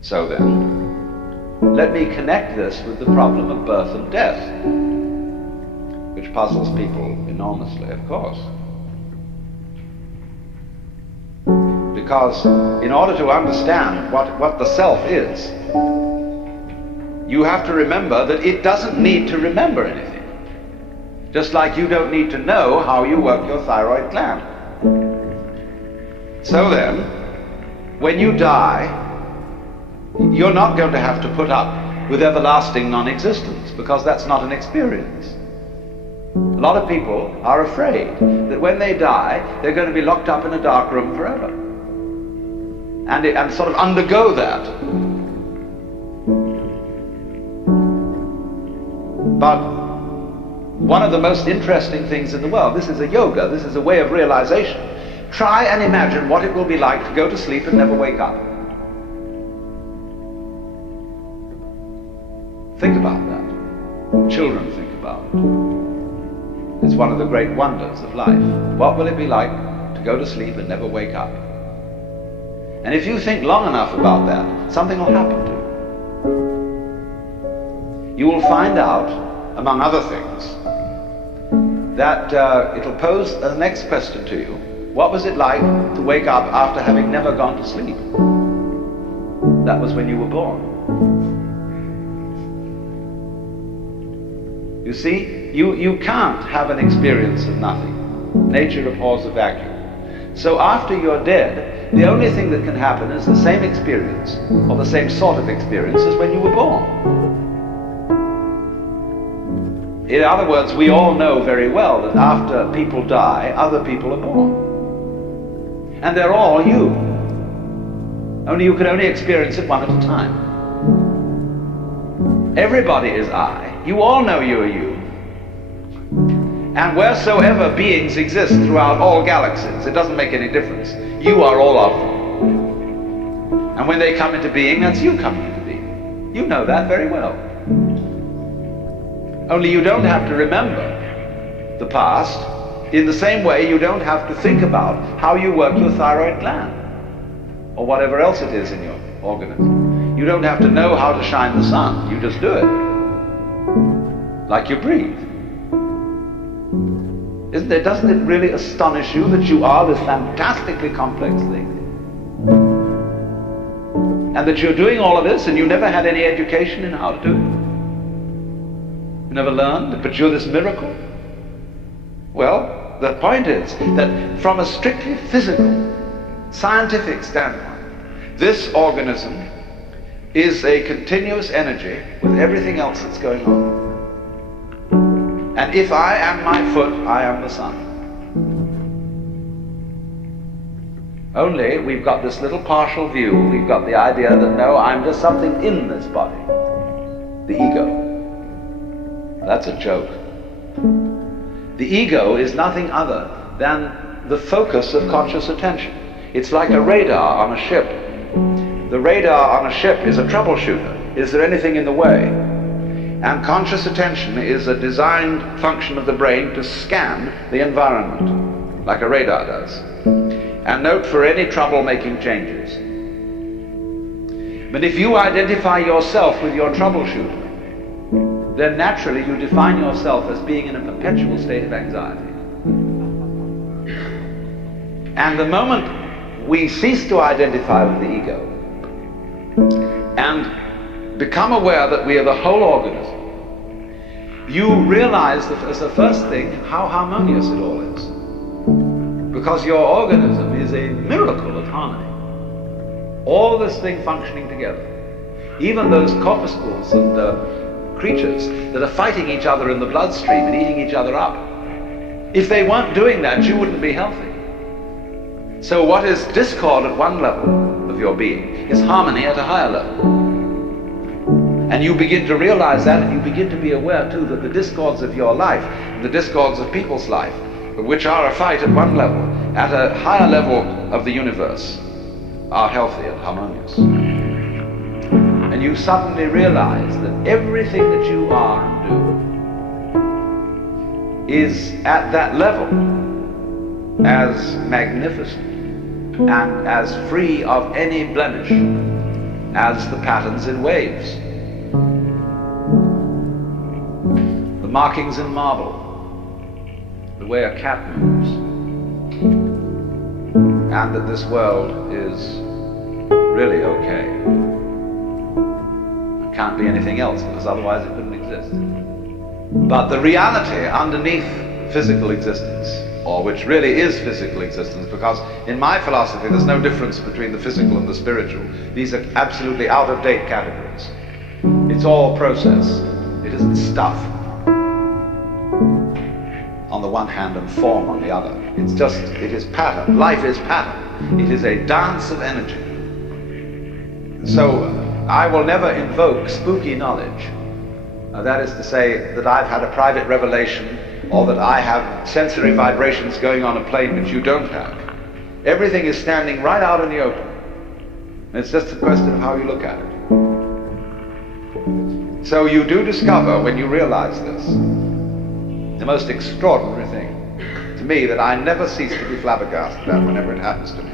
So then, let me connect this with the problem of birth and death, which puzzles people enormously, of course. Because in order to understand what the self is, you have to remember that it doesn't need to remember anything. Just like you don't need to know how you work your thyroid gland. So then, when you die, you're not going to have to put up with everlasting non-existence, because that's not an experience. A lot of people are afraid that when they die, they're going to be locked up in a dark room forever. And sort of undergo that. But one of the most interesting things in the world, this is a yoga, this is a way of realization. Try and imagine what it will be like to go to sleep and never wake up. Think about that. Children think about it. It's one of the great wonders of life. What will it be like to go to sleep and never wake up? And if you think long enough about that, something will happen to you. You will find out, among other things, that it'll pose the next question to you. What was it like to wake up after having never gone to sleep? That was when you were born. You see, you can't have an experience of nothing. Nature abhors a vacuum. So after you're dead, the only thing that can happen is the same experience, or the same sort of experience as when you were born. In other words, we all know very well that after people die, other people are born. And they're all you. Only you can only experience it one at a time. Everybody is I. You all know you are you. And wheresoever beings exist throughout all galaxies, it doesn't make any difference. You are all of them. And when they come into being, that's you coming into being. You know that very well. Only you don't have to remember the past. In the same way, you don't have to think about how you work your thyroid gland or whatever else it is in your organism. You don't have to know how to shine the sun. You just do it. Like you breathe. Doesn't it really astonish you that you are this fantastically complex thing? And that you're doing all of this and you never had any education in how to do it? You never learned, but you're this miracle? Well, the point is that from a strictly physical, scientific standpoint, this organism is a continuous energy with everything else that's going on. And if I am my foot, I am the sun. Only we've got this little partial view. We've got the idea that no, I'm just something in this body. The ego. That's a joke. The ego is nothing other than the focus of conscious attention. It's like a radar on a ship. The radar on a ship is a troubleshooter. Is there anything in the way? And conscious attention is a designed function of the brain to scan the environment, like a radar does, and note for any trouble-making changes. But if you identify yourself with your troubleshooter, then naturally you define yourself as being in a perpetual state of anxiety. And the moment we cease to identify with the ego and become aware that we are the whole organism, you realize that as the first thing how harmonious it all is. Because your organism is a miracle of harmony. All this thing functioning together. Even those corpuscles and creatures that are fighting each other in the bloodstream and eating each other up. If they weren't doing that, you wouldn't be healthy. So what is discord at one level of your being is harmony at a higher level. And you begin to realize that, and you begin to be aware too that the discords of your life, the discords of people's life, which are a fight at one level, at a higher level of the universe, are healthy and harmonious. And you suddenly realize that everything that you are and do is at that level as magnificent and as free of any blemish as the patterns in waves, the markings in marble, the way a cat moves, and that this world is really okay. It can't be anything else, because otherwise it couldn't exist. But the reality underneath physical existence, or which really is physical existence, because in my philosophy there's no difference between the physical and the spiritual. These are absolutely out-of-date categories. It's all process. It isn't stuff on the one hand and form on the other. It's just, it is pattern. Life is pattern. It is a dance of energy. So I will never invoke spooky knowledge. That is to say that I've had a private revelation, or that I have sensory vibrations going on a plane which you don't have. Everything is standing right out in the open. It's just a question of how you look at it. So you do discover, when you realize this, the most extraordinary thing to me that I never cease to be flabbergasted at whenever it happens to me.